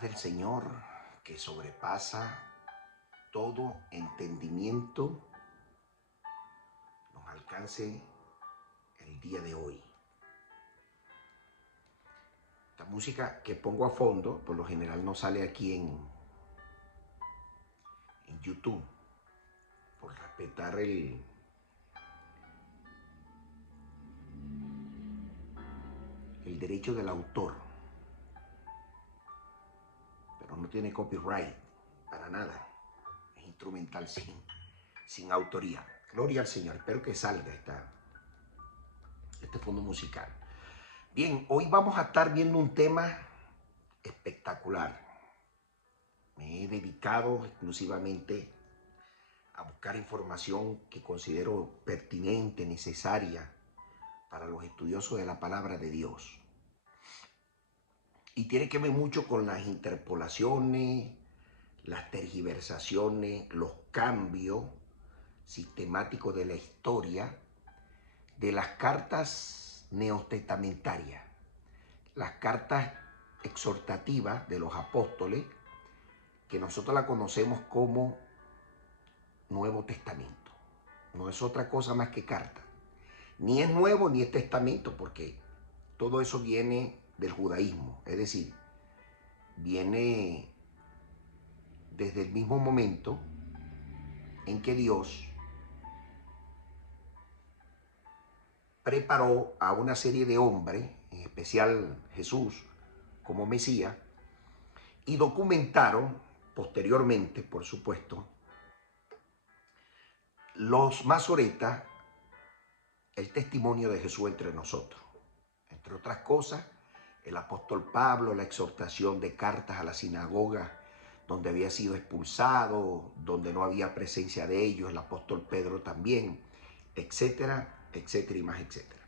paz del Señor, que sobrepasa todo entendimiento, nos alcance el día de hoy. Esta música que pongo a fondo, por lo general no sale aquí en YouTube, por respetar el derecho del autor, pero no tiene copyright para nada, es instrumental sin autoría. Gloria al Señor, espero que salga este fondo musical. Bien, hoy vamos a estar viendo un tema espectacular. Me he dedicado exclusivamente a buscar información que considero pertinente, necesaria para los estudiosos de la palabra de Dios. Y tiene que ver mucho con las interpolaciones, las tergiversaciones, los cambios sistemáticos de la historia de las cartas neotestamentarias, las cartas exhortativas de los apóstoles, que nosotros la conocemos como Nuevo Testamento. No es otra cosa más que carta. Ni es nuevo ni es testamento, porque todo eso viene del judaísmo. Es decir, viene desde el mismo momento en que Dios preparó a una serie de hombres, en especial Jesús como Mesías, y documentaron posteriormente, por supuesto, los masoretas, el testimonio de Jesús entre nosotros. Entre otras cosas, el apóstol Pablo, la exhortación de cartas a la sinagoga donde había sido expulsado, donde no había presencia de ellos, el apóstol Pedro también, etcétera, etcétera y más, etcétera.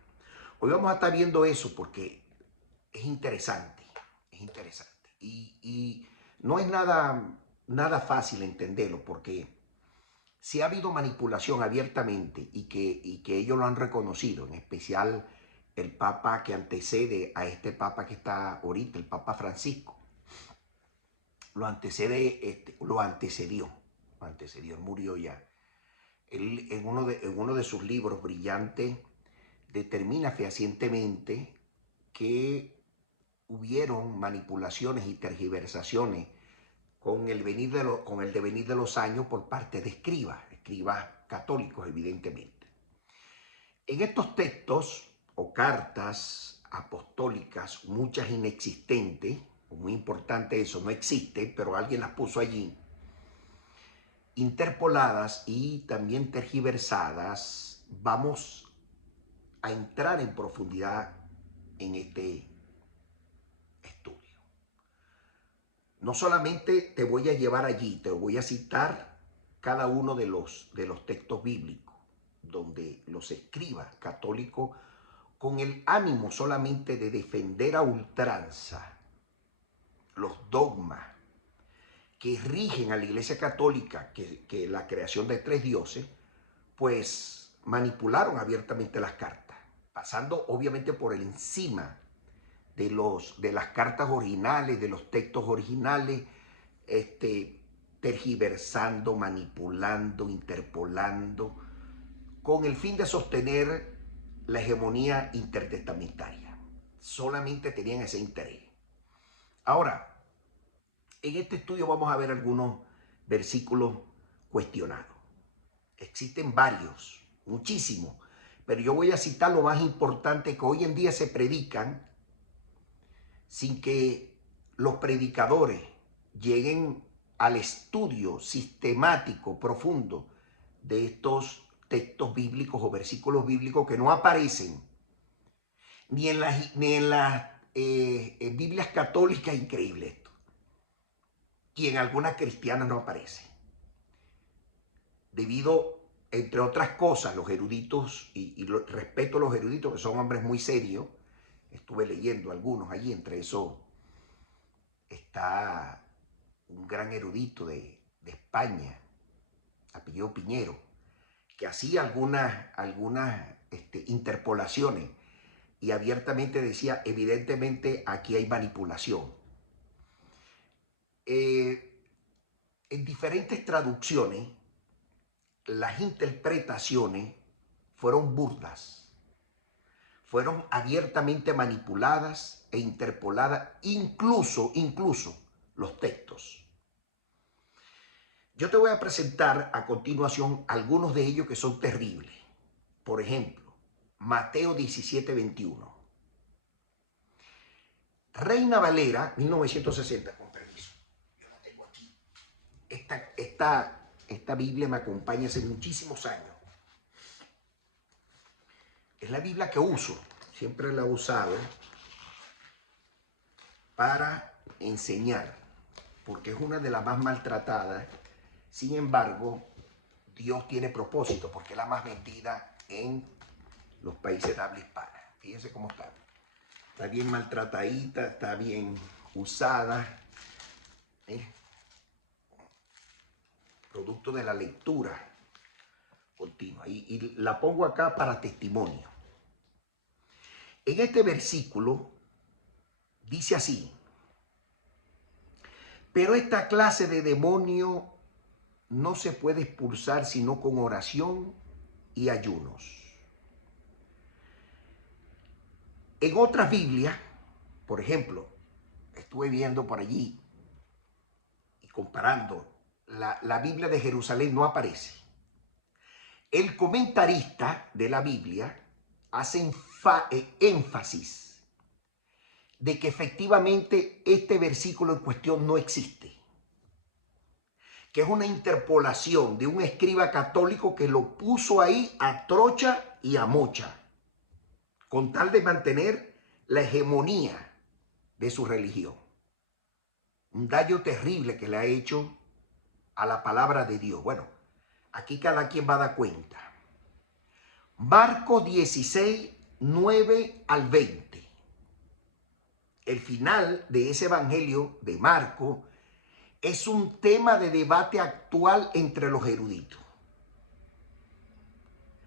Hoy vamos a estar viendo eso porque es interesante, y no es nada fácil entenderlo, porque si ha habido manipulación abiertamente y que ellos lo han reconocido, en especial el Papa que antecede a este Papa que está ahorita, el Papa Francisco, lo antecedió, él murió ya. Él en uno de sus libros brillantes determina fehacientemente que hubieron manipulaciones y tergiversaciones con el devenir de los años por parte de escribas católicos, evidentemente. En estos textos o cartas apostólicas, muchas inexistentes, muy importante eso, no existe, pero alguien las puso allí, interpoladas y también tergiversadas, vamos a entrar en profundidad en este estudio. No solamente te voy a llevar allí, te voy a citar cada uno de los textos bíblicos, donde los escribas católicos, con el ánimo solamente de defender a ultranza los dogmas que rigen a la Iglesia Católica, que la creación de tres dioses, pues manipularon abiertamente las cartas, pasando obviamente por encima de las cartas originales, de los textos originales, tergiversando, manipulando, interpolando, con el fin de sostener la hegemonía intertestamentaria. Solamente tenían ese interés. Ahora, en este estudio vamos a ver algunos versículos cuestionados. Existen varios, muchísimos, pero yo voy a citar lo más importante que hoy en día se predican sin que los predicadores lleguen al estudio sistemático, profundo de estos textos bíblicos o versículos bíblicos que no aparecen ni en las Biblias católicas. Increíble esto, y en algunas cristianas no aparece, debido, entre otras cosas, los eruditos, respeto a los eruditos, que son hombres muy serios. Estuve leyendo algunos allí, entre esos está un gran erudito de España, apellido Piñero, que hacía algunas interpolaciones y abiertamente decía, evidentemente aquí hay manipulación. en diferentes traducciones, las interpretaciones fueron burdas, fueron abiertamente manipuladas e interpoladas, incluso los textos. Yo te voy a presentar a continuación algunos de ellos que son terribles. Por ejemplo, Mateo 17:21. Reina Valera, 1960, con permiso. Yo la tengo aquí. Esta Biblia me acompaña hace muchísimos años. Es la Biblia que uso, siempre la he usado para enseñar, porque es una de las más maltratadas. Sin embargo, Dios tiene propósito, porque es la más vendida en los países de habla hispana. Fíjense cómo está. Está bien maltratadita, está bien usada. Producto de la lectura continua. Y la pongo acá para testimonio. En este versículo dice así: pero esta clase de demonio no se puede expulsar sino con oración y ayunos. En otras Biblias, por ejemplo, estuve viendo por allí y comparando, la Biblia de Jerusalén no aparece. El comentarista de la Biblia hace énfasis de que efectivamente este versículo en cuestión no existe, que es una interpolación de un escriba católico que lo puso ahí a trocha y a mocha, con tal de mantener la hegemonía de su religión. Un daño terrible que le ha hecho a la palabra de Dios. Bueno, aquí cada quien va a dar cuenta. Marcos 16, 9 al 20. El final de ese evangelio de Marcos es un tema de debate actual entre los eruditos.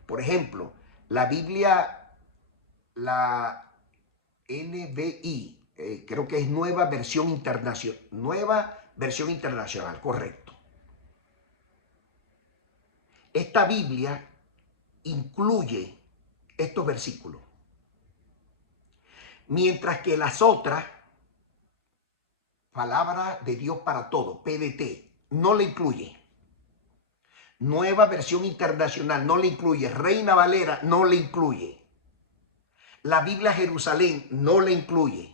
Por ejemplo, la Biblia, la NBI, creo que es Nueva Versión Internacional, correcto. Esta Biblia incluye estos versículos, mientras que las otras, Palabra de Dios para Todo, PDT, no le incluye. Nueva Versión Internacional no le incluye. Reina Valera no le incluye. La Biblia Jerusalén no le incluye.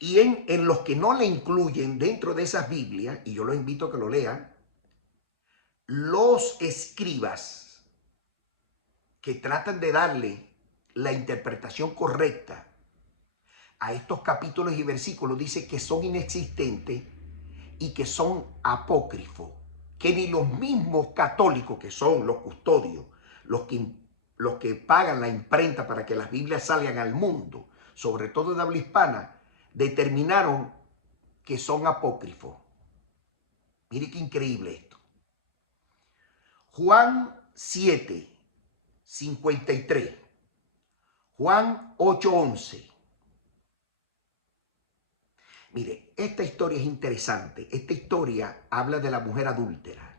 Y en los que no le incluyen dentro de esas Biblias, y yo los invito a que lo lean, los escribas que tratan de darle la interpretación correcta a estos capítulos y versículos, dice que son inexistentes y que son apócrifos, que ni los mismos católicos, que son los custodios, los que pagan la imprenta para que las Biblias salgan al mundo, sobre todo de habla hispana, determinaron que son apócrifos. Mire qué increíble esto. Juan 7, 53. Juan 8, 11. Mire, esta historia es interesante. Esta historia habla de la mujer adúltera.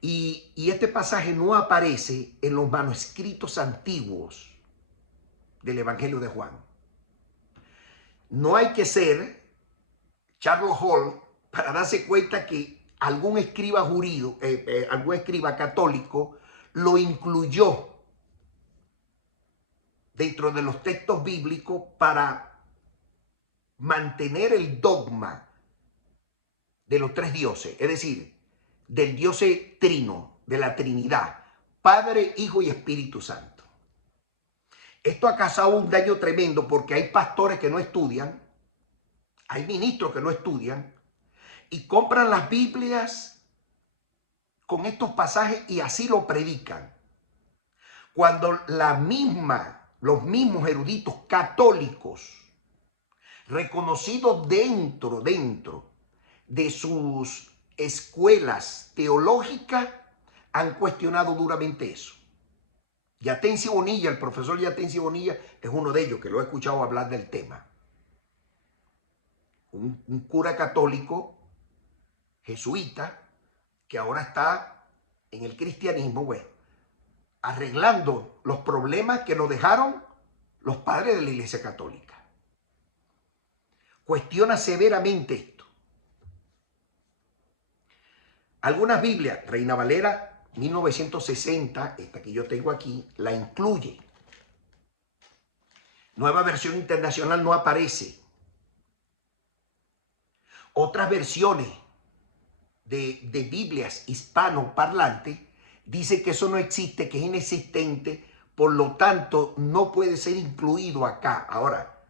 Y este pasaje no aparece en los manuscritos antiguos del Evangelio de Juan. No hay que ser Charles Hall para darse cuenta que algún escriba algún escriba católico lo incluyó dentro de los textos bíblicos para mantener el dogma de los tres dioses, es decir, del Dios trino, de la Trinidad, Padre, Hijo y Espíritu Santo. Esto ha causado un daño tremendo porque hay pastores que no estudian, hay ministros que no estudian y compran las Biblias con estos pasajes y así lo predican. Cuando los mismos eruditos católicos, reconocidos dentro de sus escuelas teológicas, han cuestionado duramente eso. Yatencio Bonilla, el profesor Yatencio Bonilla, es uno de ellos que lo he escuchado hablar del tema. un cura católico, jesuita, que ahora está en el cristianismo, pues, arreglando los problemas que nos dejaron los padres de la Iglesia Católica. Cuestiona severamente esto. Algunas Biblias, Reina Valera 1960, esta que yo tengo aquí, la incluye. Nueva Versión Internacional no aparece. Otras versiones de Biblias hispanoparlantes dice que eso no existe, que es inexistente, por lo tanto no puede ser incluido acá. Ahora,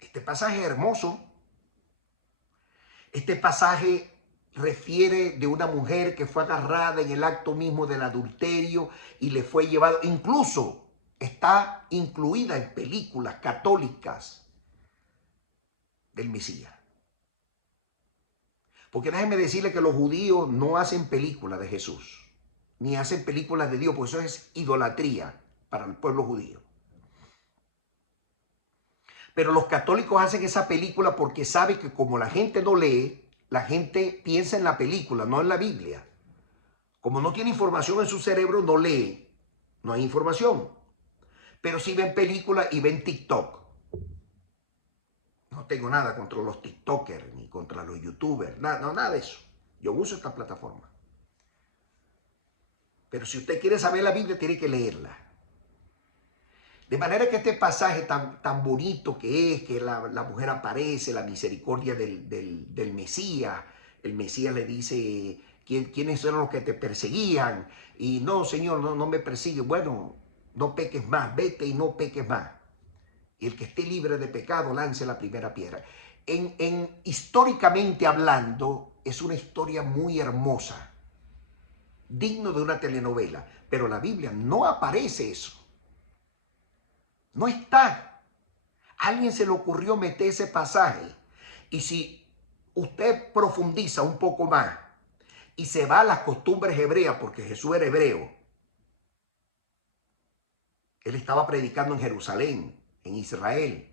este pasaje es hermoso. Este pasaje refiere de una mujer que fue agarrada en el acto mismo del adulterio y le fue llevado, incluso está incluida en películas católicas del Mesías. Porque déjenme decirle que los judíos no hacen películas de Jesús, ni hacen películas de Dios, porque eso es idolatría para el pueblo judío. Pero los católicos hacen esa película porque saben que como la gente no lee, la gente piensa en la película, no en la Biblia. Como no tiene información en su cerebro, no lee, no hay información. Pero sí ven películas y ven TikTok. No tengo nada contra los TikTokers ni contra los YouTubers, nada de eso. Yo uso esta plataforma. Pero si usted quiere saber la Biblia, tiene que leerla. De manera que este pasaje tan bonito que es, que la mujer aparece, la misericordia del Mesías, el Mesías le dice, ¿quiénes eran los que te perseguían? Y no, Señor, no me persigue. Bueno, no peques más, vete y no peques más. Y el que esté libre de pecado lance la primera piedra. Históricamente hablando, es una historia muy hermosa, digno de una telenovela, pero en la Biblia no aparece eso. No está. A alguien se le ocurrió meter ese pasaje. Y si usted profundiza un poco más y se va a las costumbres hebreas, porque Jesús era hebreo, él estaba predicando en Jerusalén, en Israel.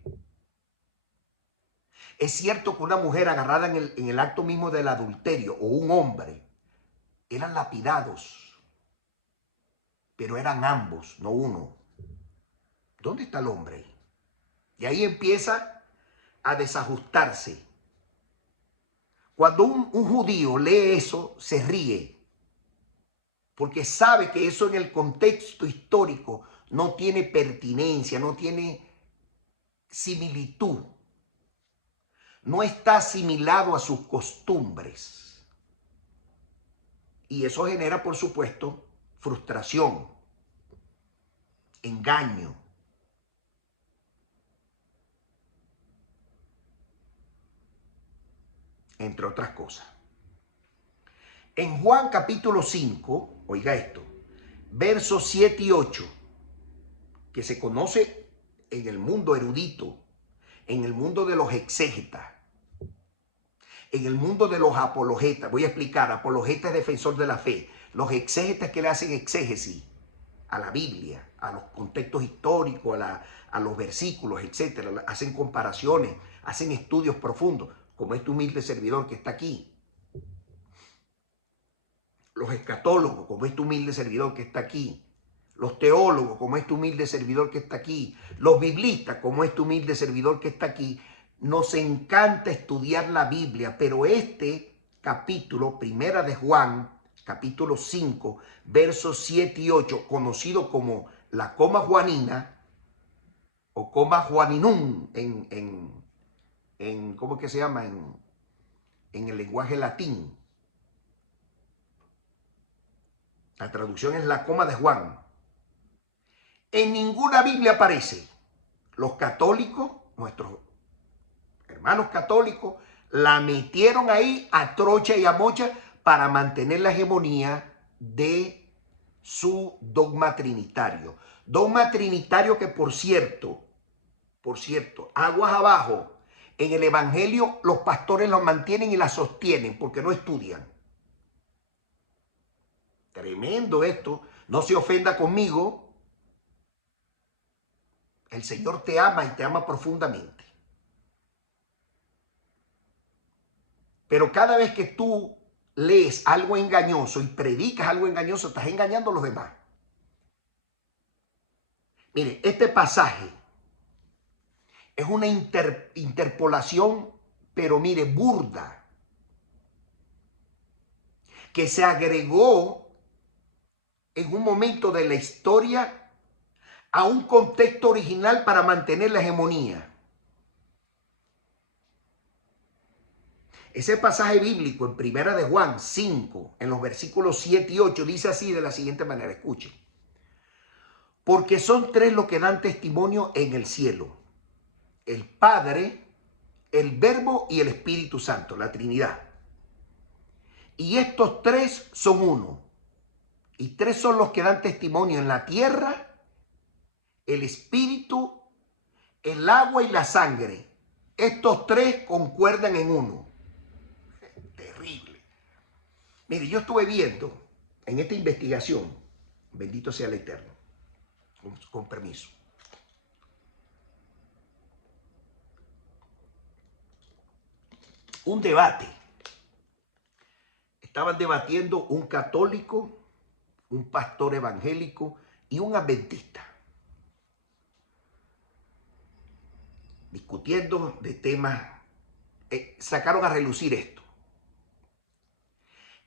Es cierto que una mujer agarrada en el acto mismo del adulterio o un hombre eran lapidados, pero eran ambos, no uno. ¿Dónde está el hombre? Y ahí empieza a desajustarse. Cuando un judío lee eso, se ríe, porque sabe que eso en el contexto histórico no tiene pertinencia, no tiene similitud, no está asimilado a sus costumbres. Y eso genera, por supuesto, frustración, engaño. Entre otras cosas. En Juan capítulo 5, oiga esto, versos 7 y 8, que se conoce en el mundo erudito, en el mundo de los exégetas, en el mundo de los apologetas. Voy a explicar, apologeta es defensor de la fe. Los exégetas que le hacen exégesis a la Biblia, a los contextos históricos, a los versículos, etcétera, hacen comparaciones, hacen estudios profundos, como este humilde servidor que está aquí. Los escatólogos, como este humilde servidor que está aquí. Los teólogos, como este humilde servidor que está aquí. Los biblistas, como este humilde servidor que está aquí. Nos encanta estudiar la Biblia, pero este capítulo, primera de Juan, capítulo 5, versos 7 y 8, conocido como la coma juanina o coma juaninum ¿cómo es que se llama? En el lenguaje latín. La traducción es la coma de Juan. En ninguna Biblia aparece. Los católicos, nuestros hermanos católicos, la metieron ahí a trocha y a mocha para mantener la hegemonía de su dogma trinitario. Dogma trinitario que, por cierto, aguas abajo, en el evangelio los pastores los mantienen y la sostienen porque no estudian. Tremendo esto. No se ofenda conmigo. El Señor te ama y te ama profundamente. Pero cada vez que tú lees algo engañoso y predicas algo engañoso, estás engañando a los demás. Mire, este pasaje es una interpolación, pero mire, burda, que se agregó en un momento de la historia a un contexto original para mantener la hegemonía. Ese pasaje bíblico en Primera de Juan 5, en los versículos 7 y 8, dice así de la siguiente manera, escuchen. Porque son tres los que dan testimonio en el cielo: el Padre, el Verbo y el Espíritu Santo, la Trinidad. Y estos tres son uno. Y tres son los que dan testimonio en la tierra: el Espíritu, el agua y la sangre. Estos tres concuerdan en uno. Terrible. Mire, yo estuve viendo en esta investigación, bendito sea el Eterno, con permiso, un debate. Estaban debatiendo un católico, un pastor evangélico y un adventista, discutiendo de temas. Sacaron a relucir esto.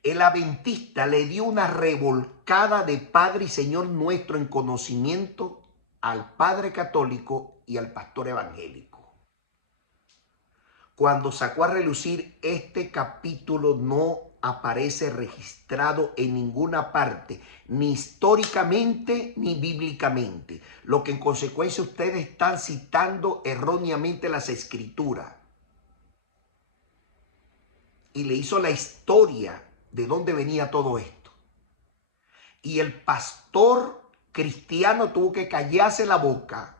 El adventista le dio una revolcada de Padre y Señor nuestro en conocimiento al padre católico y al pastor evangélico. Cuando sacó a relucir este capítulo, no aparece registrado en ninguna parte, ni históricamente ni bíblicamente, lo que en consecuencia ustedes están citando erróneamente las escrituras. Y le hizo la historia de dónde venía todo esto. Y el pastor cristiano tuvo que callarse la boca.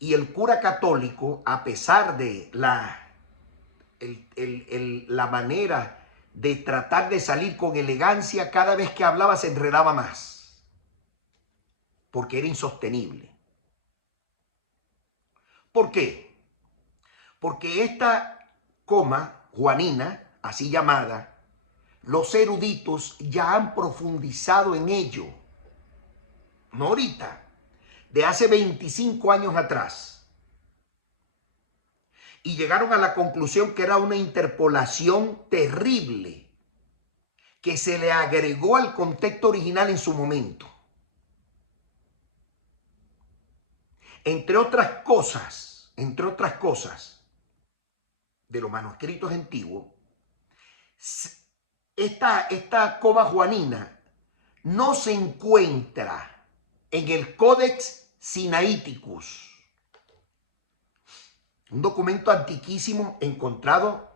Y el cura católico, a pesar de la manera de tratar de salir con elegancia, cada vez que hablaba se enredaba más, porque era insostenible. ¿Por qué? Porque esta coma juanina, así llamada, los eruditos ya han profundizado en ello, no ahorita, de hace 25 años atrás, y llegaron a la conclusión que era una interpolación terrible que se le agregó al contexto original en su momento. Entre otras cosas, de los manuscritos antiguos, esta coma juanina no se encuentra en el Codex Sinaiticus, un documento antiquísimo encontrado,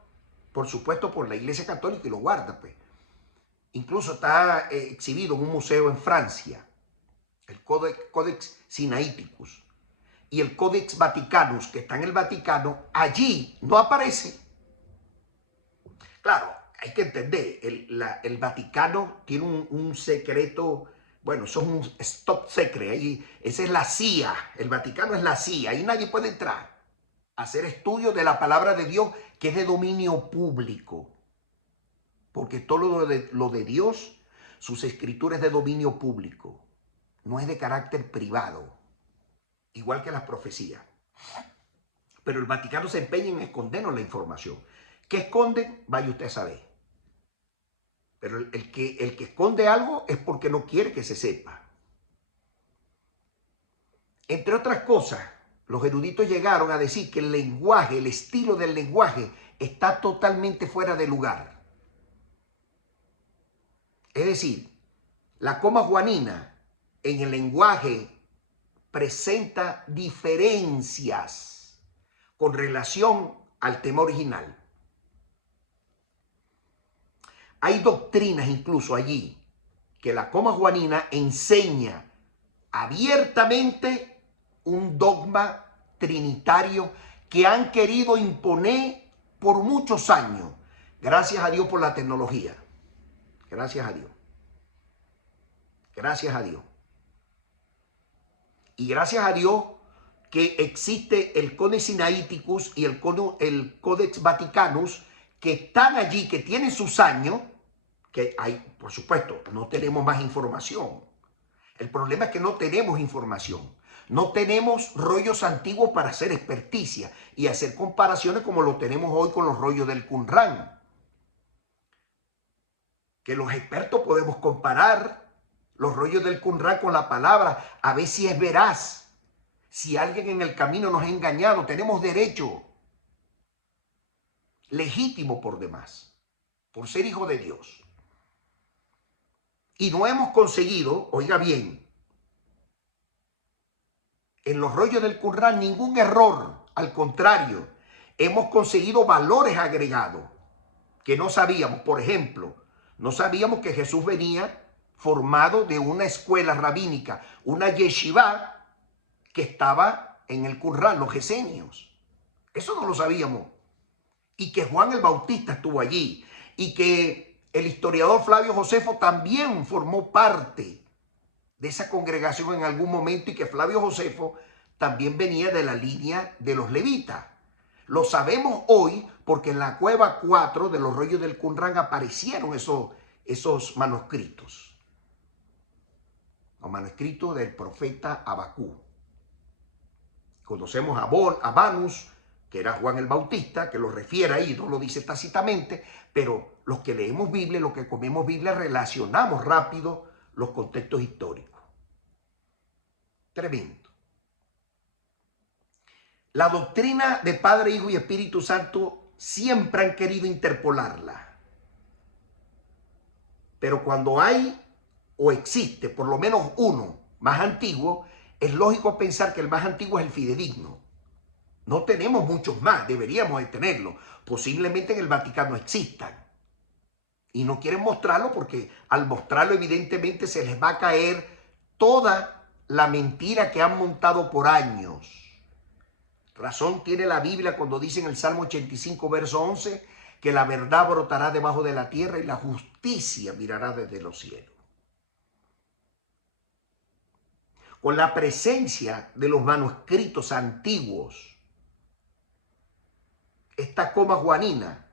por supuesto, por la Iglesia Católica y lo guarda, pues. Incluso está exhibido en un museo en Francia, el Codex Sinaiticus. Y el Codex Vaticanus, que está en el Vaticano, allí no aparece. Claro, hay que entender, el Vaticano tiene un secreto, bueno, eso es un stop secret, ahí, esa es la CIA, el Vaticano es la CIA, ahí nadie puede entrar a hacer estudio de la palabra de Dios, que es de dominio público, porque todo lo de Dios, sus escrituras es de dominio público, no es de carácter privado, igual que las profecías. Pero el Vaticano se empeña en escondernos la información. ¿Qué esconden? Vaya usted a saber. Pero el que esconde algo es porque no quiere que se sepa. Entre otras cosas, los eruditos llegaron a decir que el lenguaje, el estilo del lenguaje, está totalmente fuera de lugar. Es decir, la coma juanina en el lenguaje presenta diferencias con relación al tema original. Hay doctrinas incluso allí que la coma juanina enseña abiertamente un dogma trinitario que han querido imponer por muchos años. Gracias a Dios por la tecnología. Gracias a Dios. Gracias a Dios. Y gracias a Dios que existe el Codex Sinaiticus y el Codex Vaticanus, que están allí, que tienen sus años, que hay, por supuesto, no tenemos más información. El problema es que no tenemos información. No tenemos rollos antiguos para hacer experticia y hacer comparaciones como lo tenemos hoy con los rollos del Qumran. Que los expertos podemos comparar los rollos del Qumran con la palabra, a ver si es veraz. Si alguien en el camino nos ha engañado, tenemos derecho legítimo por demás, por ser hijo de Dios. Y no hemos conseguido, oiga bien, en los rollos del Qumran ningún error. Al contrario, hemos conseguido valores agregados que no sabíamos. Por ejemplo, no sabíamos que Jesús venía formado de una escuela rabínica, una yeshiva que estaba en el Qumran, los esenios. Eso no lo sabíamos. Y que Juan el Bautista estuvo allí. Y que el historiador Flavio Josefo también formó parte de esa congregación en algún momento, y que Flavio Josefo también venía de la línea de los levitas. Lo sabemos hoy porque en la cueva 4 de los rollos del Qumran aparecieron esos manuscritos. Los manuscritos del profeta Abacú. Conocemos a Banus, que era Juan el Bautista, que lo refiere ahí, no lo dice tácitamente, pero los que leemos Biblia, los que comemos Biblia, relacionamos rápido los contextos históricos. Tremendo. La doctrina de Padre, Hijo y Espíritu Santo siempre han querido interpolarla. Pero cuando hay o existe por lo menos uno más antiguo, es lógico pensar que el más antiguo es el fidedigno. No tenemos muchos más, deberíamos de tenerlo. Posiblemente en el Vaticano existan. Y no quieren mostrarlo porque al mostrarlo evidentemente se les va a caer toda la mentira que han montado por años. Razón tiene la Biblia cuando dice en el Salmo 85, verso 11, que la verdad brotará debajo de la tierra y la justicia mirará desde los cielos. Con la presencia de los manuscritos antiguos, esta coma juanina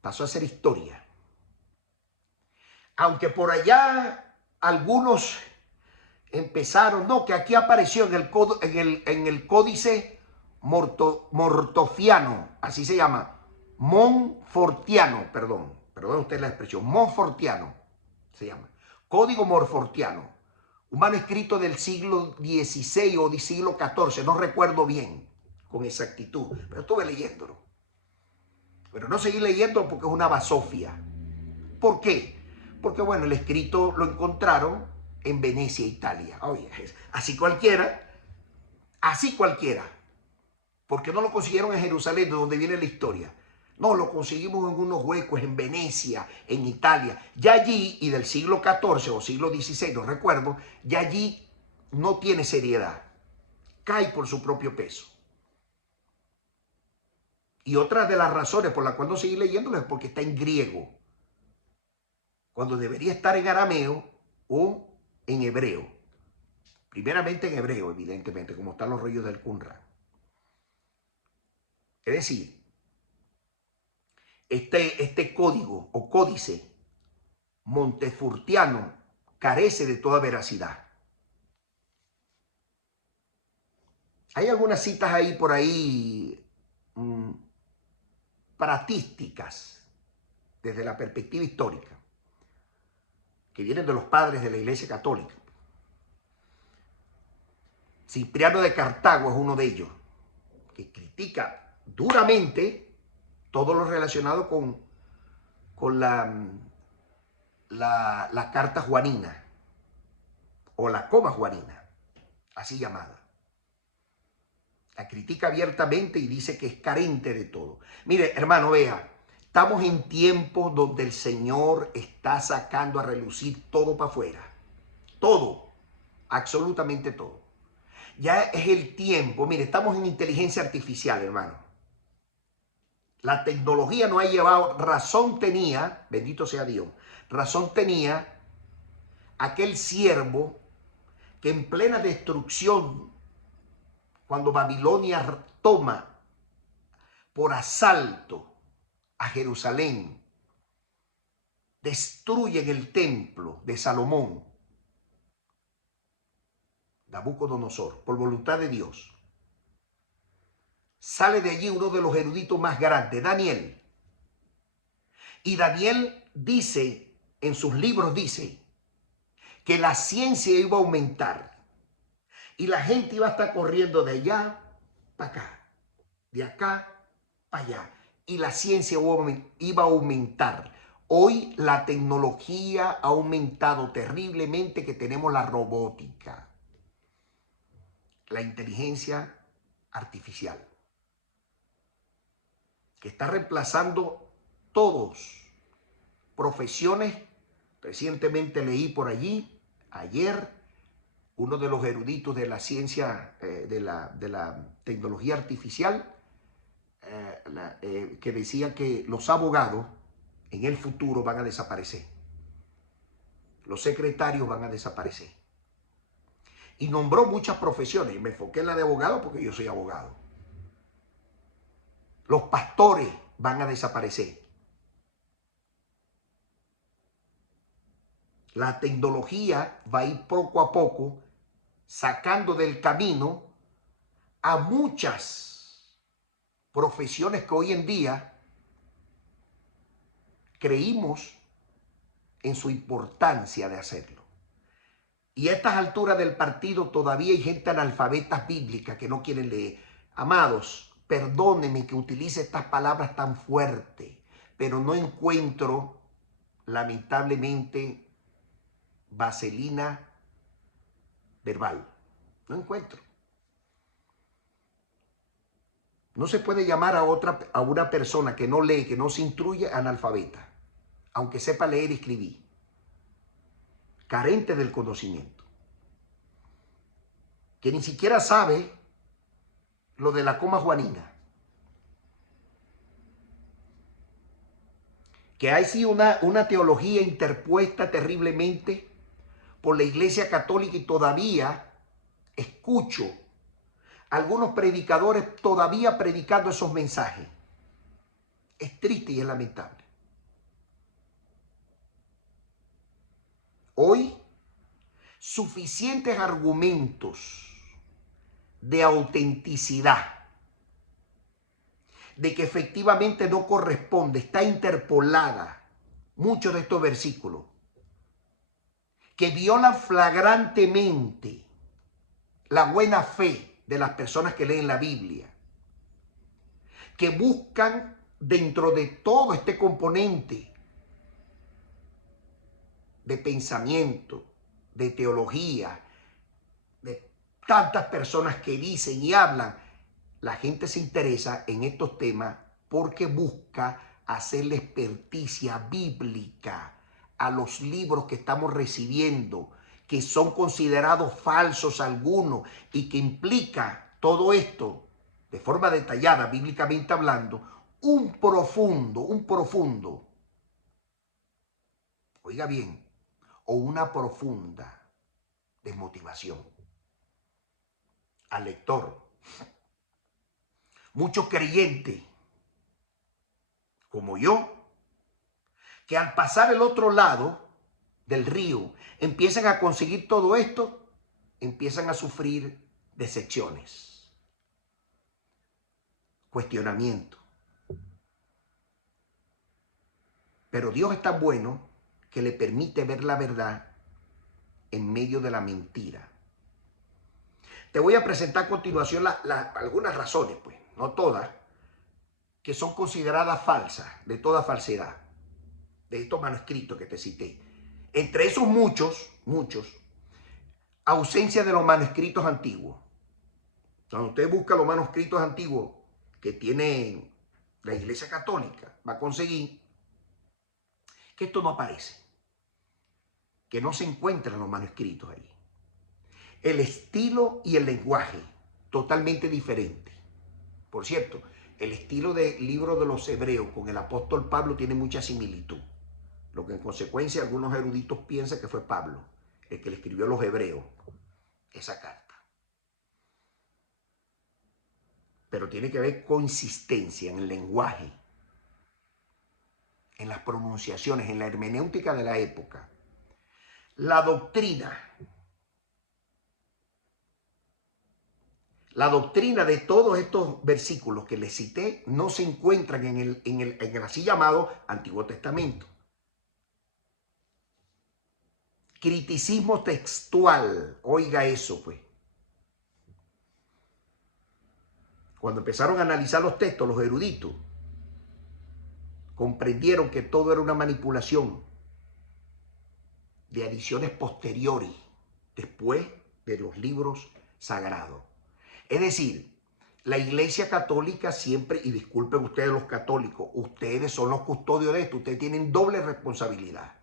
pasó a ser historia. Aunque por allá algunos empezaron, no, que aquí apareció en el códice mortofiano, así se llama, Montfortiano, perdón usted la expresión, Montfortiano se llama, código Montfortiano, un manuscrito del siglo XVI o del siglo XIV, no recuerdo bien con exactitud, pero estuve leyéndolo. Pero no seguí leyéndolo porque es una basofia. ¿Por qué? Porque bueno, el escrito lo encontraron en Venecia, Italia. Oye, así cualquiera. Porque no lo consiguieron en Jerusalén, de donde viene la historia. No, lo conseguimos en unos huecos en Venecia, en Italia. Ya allí, y del siglo XIV o siglo XVI, no recuerdo, ya allí no tiene seriedad. Cae por su propio peso. Y otra de las razones por las cuales no seguí leyéndolo es porque está en griego, cuando debería estar en arameo o en hebreo. Primeramente en hebreo, evidentemente, como están los rollos del Qumran. Es decir, este código o códice montefurtiano carece de toda veracidad. Hay algunas citas ahí por ahí pratísticas desde la perspectiva histórica, que vienen de los padres de la Iglesia Católica. Cipriano de Cartago es uno de ellos, que critica duramente todo lo relacionado con la carta juanina, o la coma juanina, así llamada. La critica abiertamente y dice que es carente de todo. Mire, hermano, vea, estamos en tiempos donde el Señor está sacando a relucir todo para afuera. Todo, absolutamente todo. Ya es el tiempo, mire, estamos en inteligencia artificial, hermano. La tecnología nos ha llevado, razón tenía, bendito sea Dios, razón tenía aquel siervo que en plena destrucción, cuando Babilonia toma por asalto a Jerusalén, destruyen el templo de Salomón, Nabucodonosor, por voluntad de Dios. Sale de allí uno de los eruditos más grandes, Daniel. Y Daniel dice, en sus libros dice, que la ciencia iba a aumentar. Y la gente iba a estar corriendo de allá para acá, de acá para allá. Y la ciencia iba a aumentar. Hoy la tecnología ha aumentado terriblemente, que tenemos la robótica, la inteligencia artificial, que está reemplazando todos profesiones. Recientemente leí por allí, ayer, uno de los eruditos de la ciencia, de la tecnología artificial, que decía que los abogados en el futuro van a desaparecer. Los secretarios van a desaparecer. Y nombró muchas profesiones. Y me enfoqué en la de abogado porque yo soy abogado. Los pastores van a desaparecer. La tecnología va a ir poco a poco sacando del camino a muchas profesiones que hoy en día creímos en su importancia de hacerlo. Y a estas alturas del partido todavía hay gente analfabeta bíblica que no quieren leer. Amados, perdónenme que utilice estas palabras tan fuertes, pero no encuentro, lamentablemente, vaselina verbal. No encuentro. No se puede llamar a una persona que no lee, que no se instruye, analfabeta, aunque sepa leer y escribir, carente del conocimiento, que ni siquiera sabe lo de la coma juanina, que hay sí una teología interpuesta terriblemente por la Iglesia Católica, y todavía escucho algunos predicadores todavía predicando esos mensajes. Es triste y es lamentable. Hoy, suficientes argumentos de autenticidad, de que efectivamente no corresponde, está interpolada muchos de estos versículos, que violan flagrantemente la buena fe de las personas que leen la Biblia, que buscan dentro de todo este componente de pensamiento, de teología, de tantas personas que dicen y hablan, la gente se interesa en estos temas porque busca hacerle experticia bíblica a los libros que estamos recibiendo, que son considerados falsos algunos, y que implica todo esto de forma detallada, bíblicamente hablando, un profundo, oiga bien, o una profunda desmotivación al lector. Muchos creyentes, como yo, que al pasar el otro lado del río empiezan a conseguir todo esto, empiezan a sufrir decepciones, cuestionamiento. Pero Dios es tan bueno que le permite ver la verdad en medio de la mentira. Te voy a presentar a continuación algunas razones, pues, no todas, que son consideradas falsas, de toda falsedad, de estos manuscritos que te cité. Entre esos muchos, ausencia de los manuscritos antiguos. Cuando usted busca los manuscritos antiguos que tiene la Iglesia Católica, va a conseguir que esto no aparece, que no se encuentran los manuscritos ahí. El estilo y el lenguaje, totalmente diferente. Por cierto, el estilo del libro de los Hebreos con el apóstol Pablo tiene mucha similitud, lo que en consecuencia algunos eruditos piensan que fue Pablo. el que le escribió a los hebreos esa carta. Pero tiene que haber consistencia en el lenguaje, en las pronunciaciones, en la hermenéutica de la época. La doctrina de todos estos versículos que les cité no se encuentran en el así llamado Antiguo Testamento. Criticismo textual, oiga eso pues. Cuando empezaron a analizar los textos, los eruditos comprendieron que todo era una manipulación de adiciones posteriores, después de los libros sagrados. Es decir, la Iglesia Católica siempre, y disculpen ustedes los católicos, ustedes son los custodios de esto, ustedes tienen doble responsabilidad.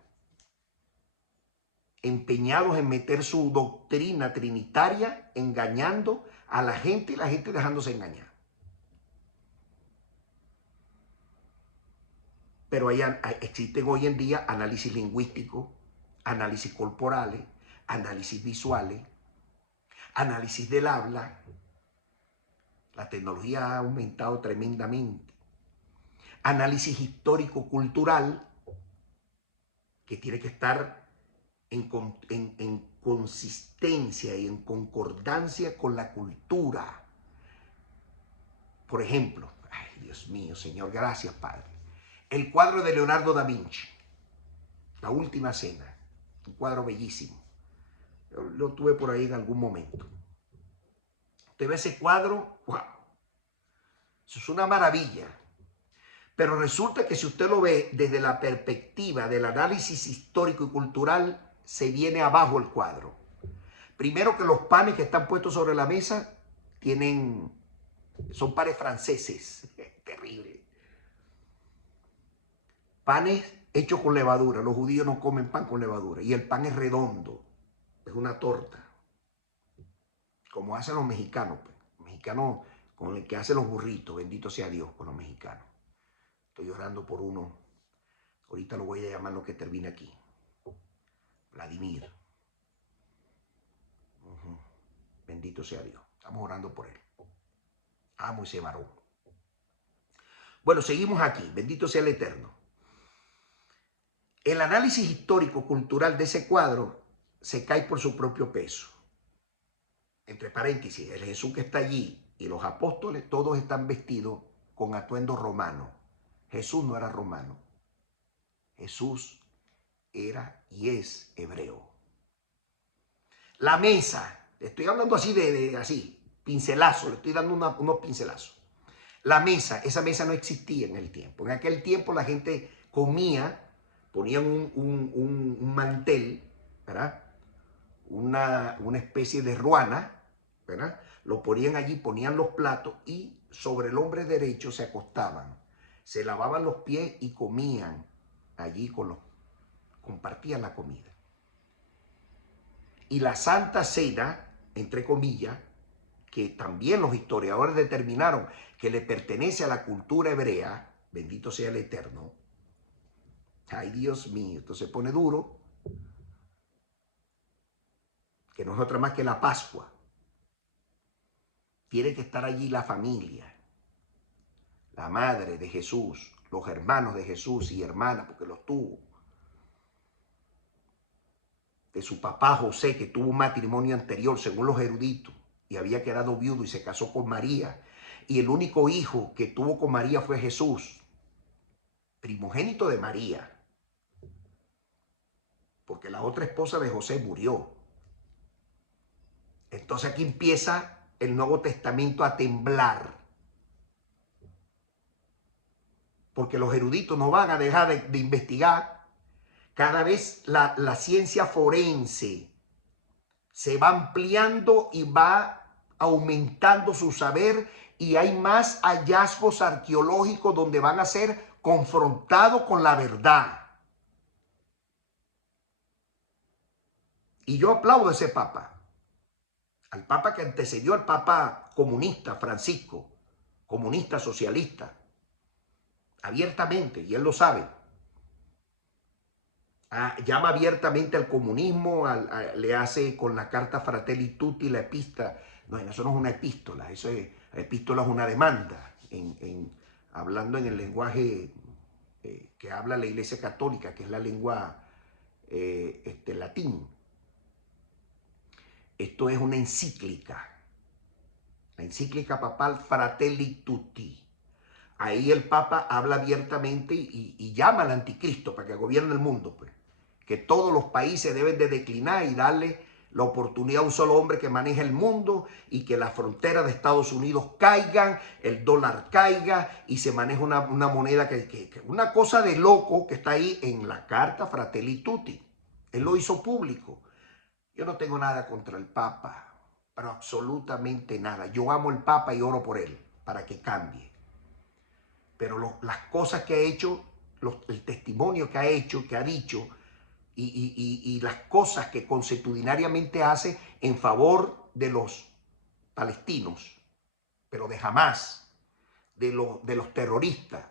Empeñados en meter su doctrina trinitaria, engañando a la gente y la gente dejándose engañar. Pero existen hoy en día análisis lingüísticos, análisis corporales, análisis visuales, análisis del habla. La tecnología ha aumentado tremendamente. Análisis histórico-cultural, que tiene que estar en consistencia y en concordancia con la cultura. Por ejemplo, ay Dios mío, Señor, gracias Padre. El cuadro de Leonardo da Vinci, La Última Cena, un cuadro bellísimo. Yo lo tuve por ahí en algún momento. Usted ve ese cuadro, wow, eso es una maravilla. Pero resulta que si usted lo ve desde la perspectiva del análisis histórico y cultural, se viene abajo el cuadro. Primero que los panes que están puestos sobre la mesa son panes franceses, terrible. Panes hechos con levadura. Los judíos no comen pan con levadura. Y el pan es redondo. Es una torta. Como hacen los mexicanos. Pues. Los mexicanos con el que hacen los burritos. Bendito sea Dios con los mexicanos. Estoy orando por uno. Ahorita lo voy a llamar lo que termina aquí. Vladimir. Bendito sea Dios. Estamos orando por él. Amo ese varón. Bueno, seguimos aquí. Bendito sea el Eterno. El análisis histórico-cultural de ese cuadro se cae por su propio peso. Entre paréntesis, el Jesús que está allí y los apóstoles, todos están vestidos con atuendo romano. Jesús no era romano. Jesús era y es hebreo. La mesa, estoy hablando así así, pincelazo, le estoy dando unos pincelazos. La mesa, esa mesa no existía en el tiempo. En aquel tiempo la gente comía, ponían un mantel, ¿verdad? Una especie de ruana, ¿verdad? Lo ponían allí, ponían los platos y sobre el hombre derecho se acostaban. Se lavaban los pies y comían allí compartían la comida. Y la Santa Cena, entre comillas, que también los historiadores determinaron que le pertenece a la cultura hebrea, bendito sea el Eterno. Ay, Dios mío, esto se pone duro, que no es otra más que la Pascua. Tiene que estar allí la familia, la madre de Jesús, los hermanos de Jesús y hermanas, porque los tuvo. De su papá José, que tuvo un matrimonio anterior, según los eruditos, y había quedado viudo y se casó con María. Y el único hijo que tuvo con María fue Jesús, primogénito de María, porque la otra esposa de José murió. Entonces aquí empieza el Nuevo Testamento a temblar, porque los eruditos no van a dejar de investigar. Cada vez la ciencia forense se va ampliando y va aumentando su saber, y hay más hallazgos arqueológicos donde van a ser confrontados con la verdad. Y yo aplaudo a ese papa, al papa que antecedió al papa comunista, Francisco, comunista socialista, abiertamente, y él lo sabe. llama abiertamente al comunismo, le hace con la carta Fratelli Tutti la epístola. No, eso no es una epístola, la epístola es una demanda, hablando en el lenguaje que habla la Iglesia Católica, que es la lengua latín. Esto es una encíclica, la encíclica papal Fratelli Tutti. Ahí el Papa habla abiertamente y llama al anticristo para que gobierne el mundo, pues. Que todos los países deben de declinar y darle la oportunidad a un solo hombre que maneje el mundo y que las fronteras de Estados Unidos caigan, el dólar caiga y se maneje una moneda una cosa de loco que está ahí en la carta Fratelli Tutti. Él lo hizo público. Yo no tengo nada contra el Papa, pero absolutamente nada. Yo amo al Papa y oro por él para que cambie. Pero las cosas que ha hecho, el testimonio que ha hecho, que ha dicho, y las cosas que consuetudinariamente hace en favor de los palestinos, pero de Hamás, de los terroristas.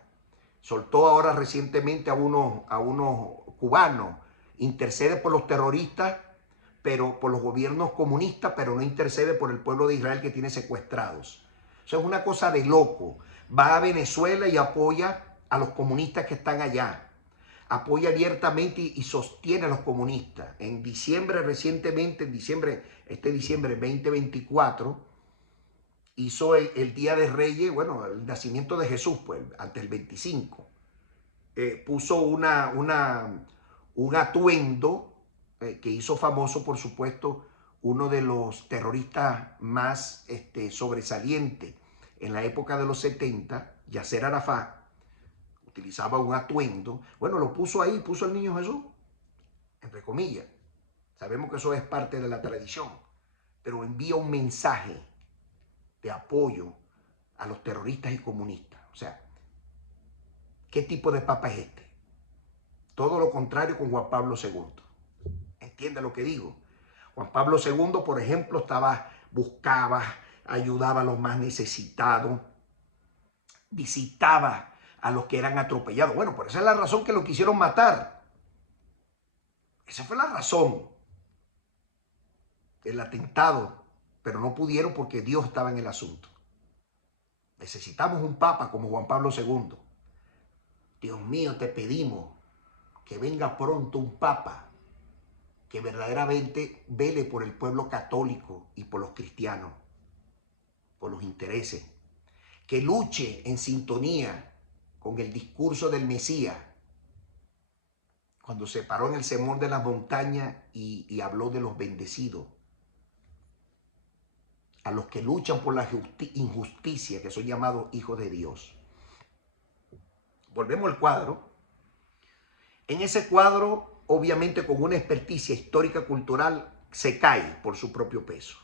Soltó ahora recientemente a unos cubanos, intercede por los terroristas, pero por los gobiernos comunistas, pero no intercede por el pueblo de Israel que tiene secuestrados. Eso es una cosa de loco. Va a Venezuela y apoya a los comunistas que están allá. Apoya abiertamente y sostiene a los comunistas. En diciembre, recientemente, este diciembre 2024, hizo el Día de Reyes, bueno, el nacimiento de Jesús, pues, antes del 25. Puso un atuendo que hizo famoso, por supuesto, uno de los terroristas más sobresalientes en la época de los 70, Yasser Arafat, utilizaba un atuendo. Bueno, lo puso ahí, puso el niño Jesús, entre comillas. Sabemos que eso es parte de la tradición, pero envía un mensaje de apoyo a los terroristas y comunistas. O sea, ¿qué tipo de papa es este? Todo lo contrario con Juan Pablo II. ¿Entiende lo que digo? Juan Pablo II, por ejemplo, buscaba, ayudaba a los más necesitados, visitaba a los que eran atropellados. Bueno, por esa es la razón que lo quisieron matar. Esa fue la razón del atentado, pero no pudieron porque Dios estaba en el asunto. Necesitamos un papa como Juan Pablo II. Dios mío, te pedimos que venga pronto un papa que verdaderamente vele por el pueblo católico y por los cristianos, por los intereses, que luche en sintonía con el discurso del Mesías, cuando se paró en el sermón de las montañas y habló de los bendecidos, a los que luchan por la injusticia, que son llamados hijos de Dios. Volvemos al cuadro. En ese cuadro, obviamente con una experticia histórica cultural, se cae por su propio peso.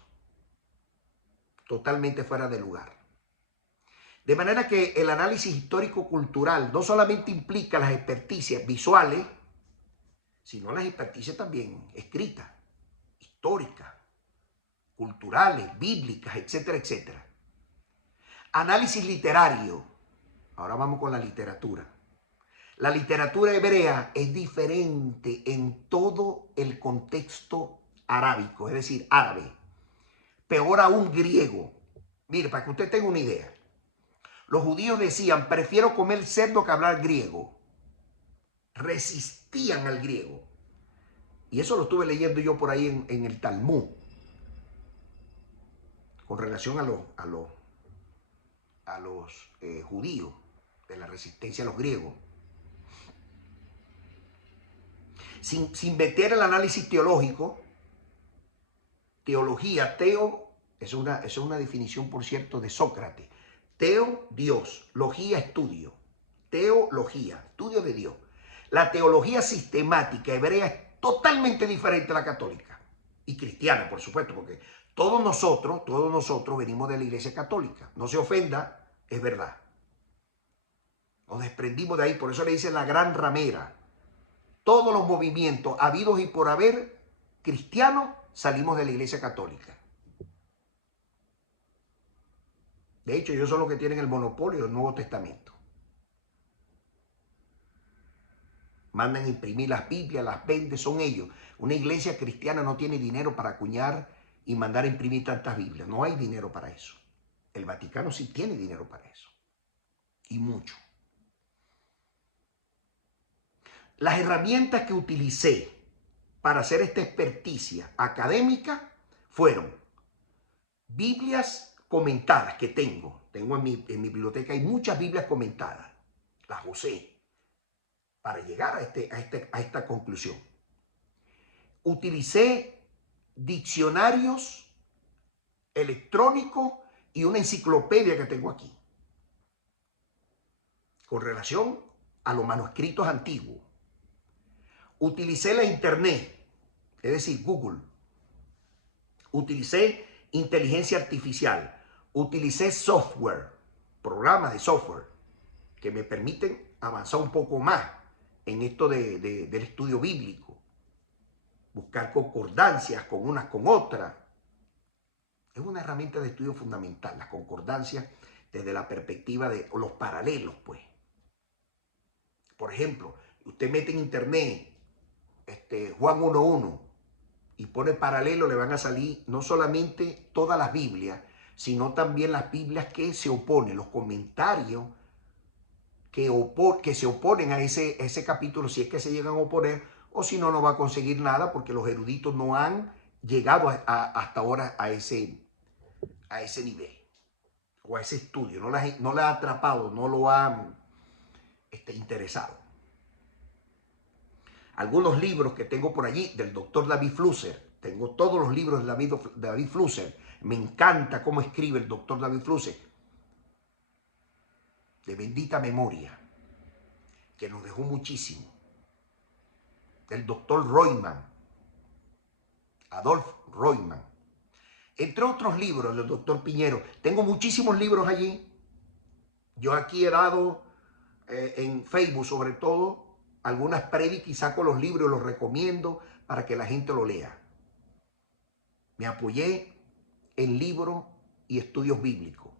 Totalmente fuera de lugar. De manera que el análisis histórico-cultural no solamente implica las experticias visuales, sino las experticias también escritas, históricas, culturales, bíblicas, etcétera, etcétera. Análisis literario. Ahora vamos con la literatura. La literatura hebrea es diferente en todo el contexto arábico, es decir, árabe. Peor aún griego. Mire, para que usted tenga una idea. Los judíos decían, prefiero comer cerdo que hablar griego. Resistían al griego. Y eso lo estuve leyendo yo por ahí en el Talmud, con relación a los judíos, de la resistencia a los griegos. Sin meter el análisis teológico, teología, es una definición, por cierto, de Sócrates. Teo, Dios, logía, estudio. Teología, estudio de Dios. La teología sistemática hebrea es totalmente diferente a la católica y cristiana, por supuesto, porque todos nosotros venimos de la Iglesia Católica. No se ofenda, es verdad. Nos desprendimos de ahí, por eso le dicen la gran ramera. Todos los movimientos habidos y por haber cristianos salimos de la Iglesia Católica. De hecho, ellos son los que tienen el monopolio del Nuevo Testamento. Mandan a imprimir las Biblias, las venden, son ellos. Una iglesia cristiana no tiene dinero para acuñar y mandar a imprimir tantas Biblias. No hay dinero para eso. El Vaticano sí tiene dinero para eso. Y mucho. Las herramientas que utilicé para hacer esta experticia académica fueron Biblias comentadas que tengo. Tengo en mi biblioteca, hay muchas Biblias comentadas. Las usé para llegar a esta conclusión. Utilicé diccionarios electrónicos y una enciclopedia que tengo aquí con relación a los manuscritos antiguos. Utilicé la internet, es decir, Google. Utilicé inteligencia artificial. Utilicé software, programas de software que me permiten avanzar un poco más en esto del estudio bíblico. Buscar concordancias con unas con otras. Es una herramienta de estudio fundamental, las concordancias desde la perspectiva de los paralelos, pues. Por ejemplo, usted mete en internet Juan 1.1 y pone paralelo, le van a salir no solamente todas las Biblias, sino también las Biblias que se oponen, los comentarios que se oponen a ese capítulo, si es que se llegan a oponer, o si no, no va a conseguir nada porque los eruditos no han llegado hasta ahora a ese nivel o a ese estudio, no la ha atrapado, no lo ha interesado. Algunos libros que tengo por allí del doctor David Flusser, tengo todos los libros de David Flusser, me encanta cómo escribe el doctor David Flusser, de bendita memoria, que nos dejó muchísimo. El doctor Royman, Adolf Royman, entre otros libros del doctor Piñero. Tengo muchísimos libros allí. Yo aquí he dado en Facebook sobre todo algunas prédicas y saco los libros y los recomiendo para que la gente lo lea. Me apoyé en libros y estudios bíblicos.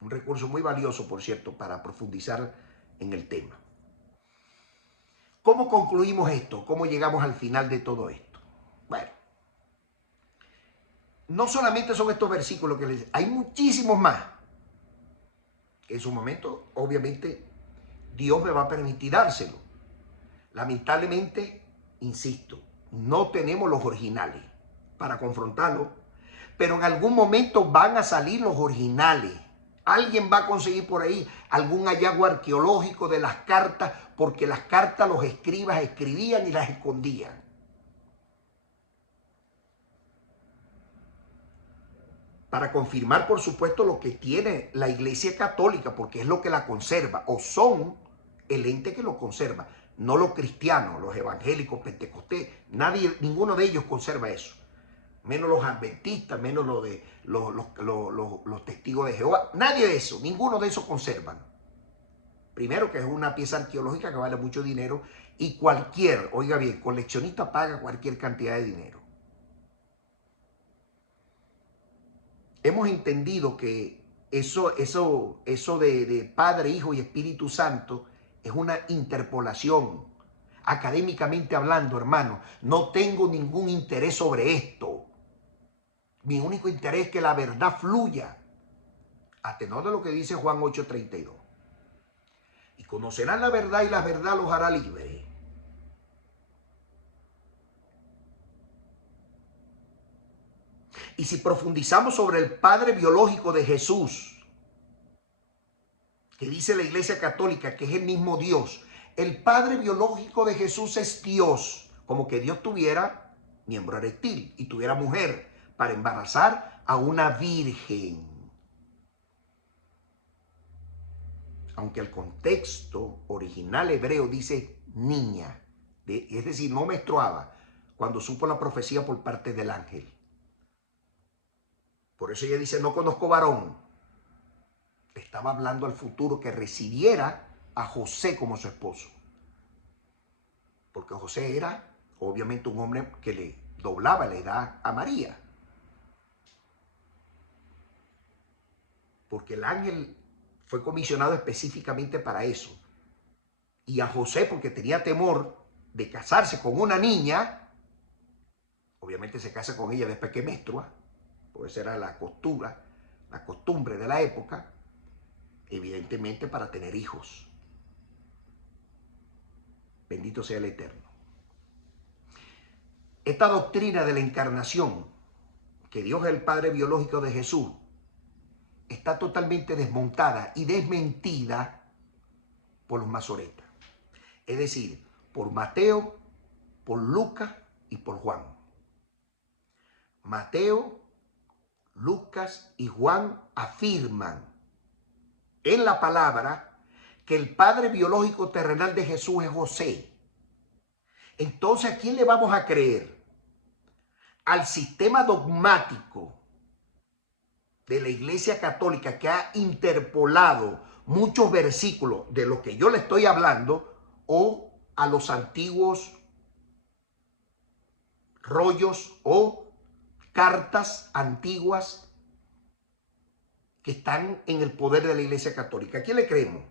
Un recurso muy valioso, por cierto, para profundizar en el tema. ¿Cómo concluimos esto? ¿Cómo llegamos al final de todo esto? Bueno, no solamente son estos versículos que les... Hay muchísimos más. En su momento, obviamente, Dios me va a permitir dárselo. Lamentablemente, insisto, no tenemos los originales para confrontarlo, pero en algún momento van a salir los originales. Alguien va a conseguir por ahí algún hallazgo arqueológico de las cartas, porque las cartas los escribas escribían y las escondían. Para confirmar, por supuesto, lo que tiene la Iglesia Católica, porque es lo que la conserva, o son el ente que lo conserva, no los cristianos, los evangélicos, pentecostés, ninguno de ellos conserva eso. Menos los adventistas, menos los testigos de Jehová, nadie de eso, ninguno de esos conservan. Primero que es una pieza arqueológica que vale mucho dinero y cualquier, oiga bien, coleccionista paga cualquier cantidad de dinero. Hemos entendido que eso de Padre, Hijo y Espíritu Santo es una interpolación. Académicamente hablando, hermano, no tengo ningún interés sobre esto. Mi único interés es que la verdad fluya, a tenor de lo que dice Juan 8:32. Y conocerán la verdad y la verdad los hará libres. Y si profundizamos sobre el Padre biológico de Jesús, que dice la Iglesia Católica que es el mismo Dios, el Padre biológico de Jesús es Dios, como que Dios tuviera miembro eréctil y tuviera mujer para embarazar a una virgen. Aunque el contexto original hebreo dice niña, es decir, no menstruaba, cuando supo la profecía por parte del ángel. Por eso ella dice, no conozco varón. Estaba hablando al futuro que recibiera a José como su esposo. Porque José era, obviamente, un hombre que le doblaba la edad a María. Porque el ángel fue comisionado específicamente para eso. y a José, porque tenía temor de casarse con una niña, obviamente se casa con ella después que menstrua, pues esa era la costumbre de la época, evidentemente para tener hijos. Bendito sea el Eterno. Esta doctrina de la encarnación, que Dios es el Padre biológico de Jesús, está totalmente desmontada y desmentida por los masoretas. Es decir, por Mateo, por Lucas y por Juan. Mateo, Lucas y Juan afirman en la palabra que el padre biológico terrenal de Jesús es José. Entonces, ¿a quién le vamos a creer? ¿Al sistema dogmático de la Iglesia Católica, que ha interpolado muchos versículos de lo que yo le estoy hablando, o a los antiguos rollos o cartas antiguas que están en el poder de la Iglesia Católica? ¿A quién le creemos?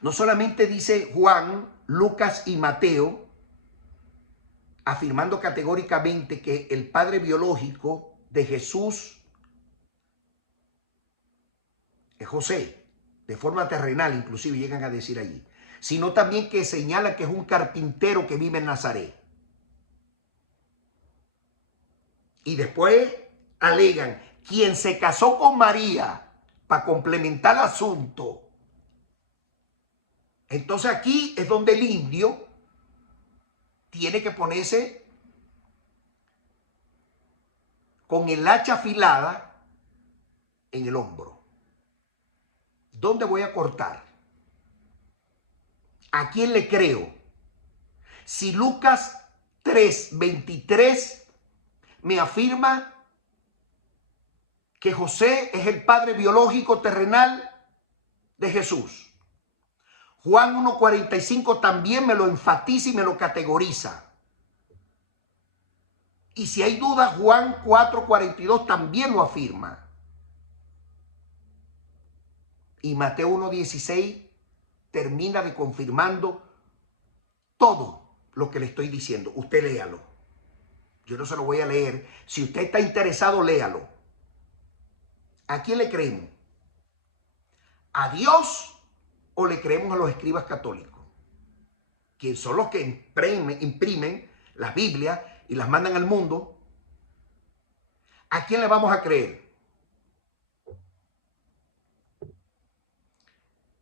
No solamente dice Juan, Lucas y Mateo, afirmando categóricamente que el padre biológico de Jesús es José, de forma terrenal, inclusive llegan a decir allí, sino también que señala que es un carpintero que vive en Nazaret. Y después alegan, quien se casó con María para complementar el asunto. Entonces aquí es donde el indio tiene que ponerse con el hacha afilada en el hombro. ¿Dónde voy a cortar? ¿A quién le creo? Si Lucas 3:23 me afirma que José es el padre biológico terrenal de Jesús. Juan 1:45 también me lo enfatiza y me lo categoriza. Y si hay dudas, Juan 4:42 también lo afirma. Y Mateo 1:16 termina de confirmando todo lo que le estoy diciendo. Usted léalo. Yo no se lo voy a leer. Si usted está interesado, léalo. ¿A quién le creemos? ¿A Dios o le creemos a los escribas católicos? Quienes son los que imprimen las Biblias y las mandan al mundo. ¿A quién le vamos a creer?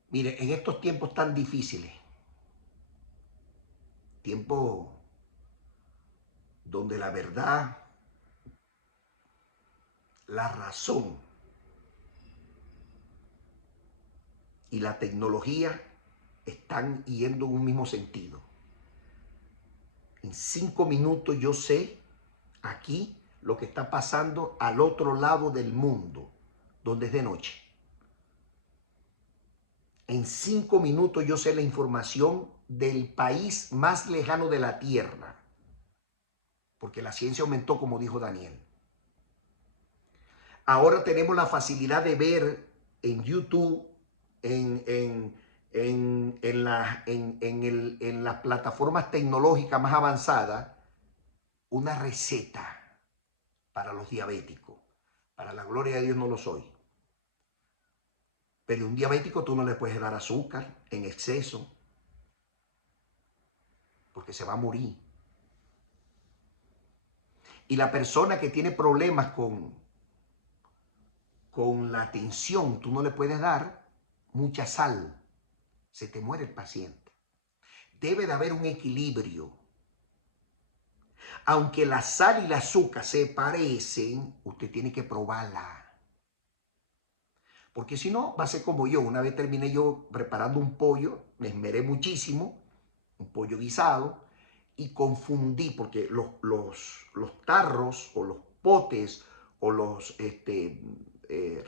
Mire, en estos tiempos tan difíciles, tiempos donde la verdad, la razón y la tecnología están yendo en un mismo sentido. En 5 minutos yo sé aquí lo que está pasando al otro lado del mundo, donde es de noche. En 5 minutos yo sé la información del país más lejano de la Tierra, porque la ciencia aumentó, como dijo Daniel. Ahora tenemos la facilidad de ver en YouTube, en las plataformas tecnológicas más avanzadas, una receta para los diabéticos. Para la gloria de Dios no lo soy. Pero a un diabético tú no le puedes dar azúcar en exceso, porque se va a morir. Y la persona que tiene problemas con la tensión, tú no le puedes dar mucha sal. Se te muere el paciente. Debe de haber un equilibrio. Aunque la sal y el azúcar se parecen, usted tiene que probarla. Porque si no, va a ser como yo. Una vez terminé yo preparando un pollo, me esmeré muchísimo, un pollo guisado, y confundí, porque los tarros o los potes o los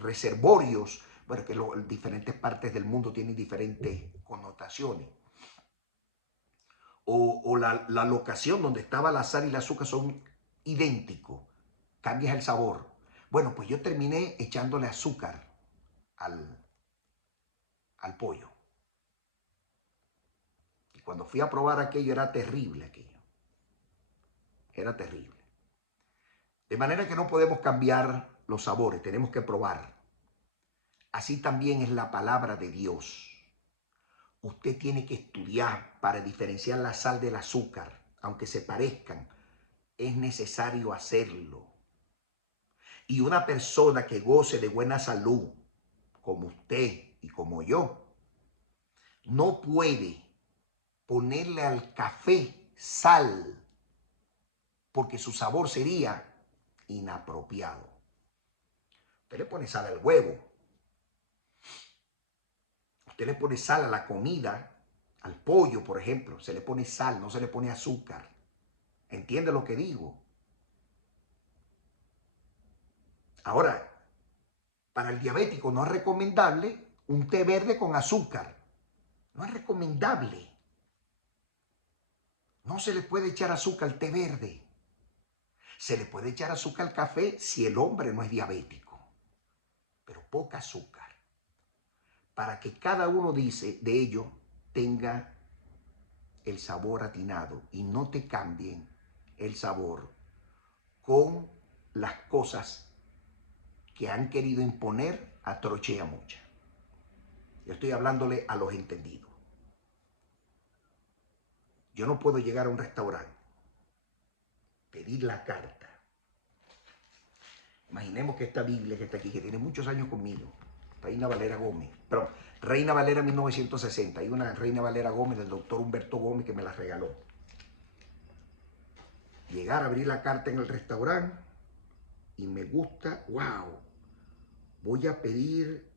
reservorios, bueno, que en diferentes partes del mundo tienen diferentes connotaciones. O la locación donde estaba la sal y el azúcar son idénticos, cambias el sabor. Bueno, pues yo terminé echándole azúcar al pollo. cuando fui a probar aquello era terrible aquello. Era terrible. De manera que no podemos cambiar los sabores, tenemos que probar. Así también es la palabra de Dios. Usted tiene que estudiar para diferenciar la sal del azúcar, aunque se parezcan. Es necesario hacerlo. Y una persona que goce de buena salud, como usted y como yo, no puede ponerle al café sal, porque su sabor sería inapropiado. Usted le pone sal al huevo, usted le pone sal a la comida, al pollo, por ejemplo, se le pone sal, no se le pone azúcar. ¿Entiende lo que digo? Ahora, para el diabético no es recomendable un té verde con azúcar. No es recomendable. No se le puede echar azúcar al té verde. Se le puede echar azúcar al café si el hombre no es diabético. Pero poca azúcar. Para que cada uno de ellos tenga el sabor atinado y no te cambien el sabor con las cosas que han querido imponer a troche y a mocha. Yo estoy hablándole a los entendidos. Yo no puedo llegar a un restaurante, pedir la carta. Imaginemos que esta Biblia que está aquí, que tiene muchos años conmigo, Reina Valera Gómez, perdón, Reina Valera 1960, hay una Reina Valera Gómez del doctor Humberto Gómez que me la regaló. Llegar a abrir la carta en el restaurante y me gusta, wow, voy a pedir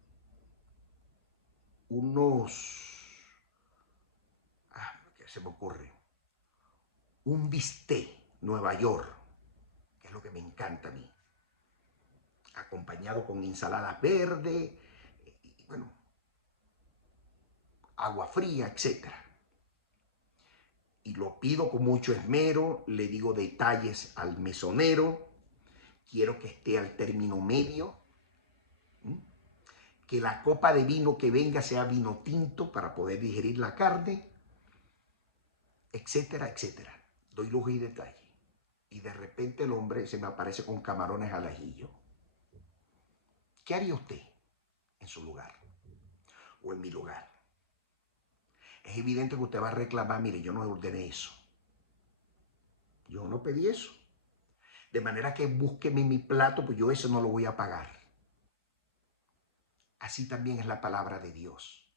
¿qué se me ocurre? Un bistec Nueva York, que es lo que me encanta a mí, acompañado con ensaladas verdes, y bueno, agua fría, etc. Y lo pido con mucho esmero, le digo detalles al mesonero, quiero que esté al término medio, que la copa de vino que venga sea vino tinto para poder digerir la carne, etcétera, etcétera. Doy lujo y detalle. Y de repente el hombre se me aparece con camarones al ajillo. ¿Qué haría usted en su lugar o en mi lugar? Es evidente que usted va a reclamar, mire, yo no ordené eso. Yo no pedí eso. De manera que búsqueme mi plato, pues yo eso no lo voy a pagar. Así también es la palabra de Dios.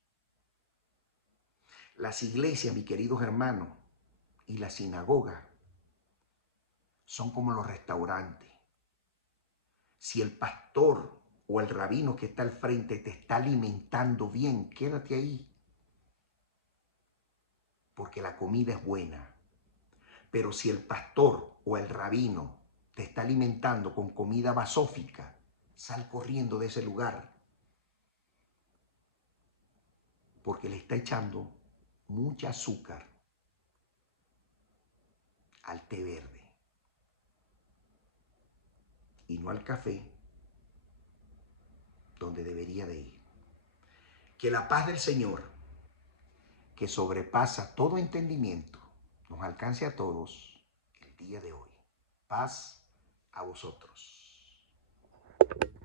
Las iglesias, mis queridos hermanos, y la sinagoga son como los restaurantes. Si el pastor o el rabino que está al frente te está alimentando bien, quédate ahí. Porque la comida es buena. Pero si el pastor o el rabino te está alimentando con comida basófica, sal corriendo de ese lugar. Porque le está echando mucha azúcar al té verde y no al café donde debería de ir. Que la paz del Señor, que sobrepasa todo entendimiento, nos alcance a todos el día de hoy. Paz a vosotros.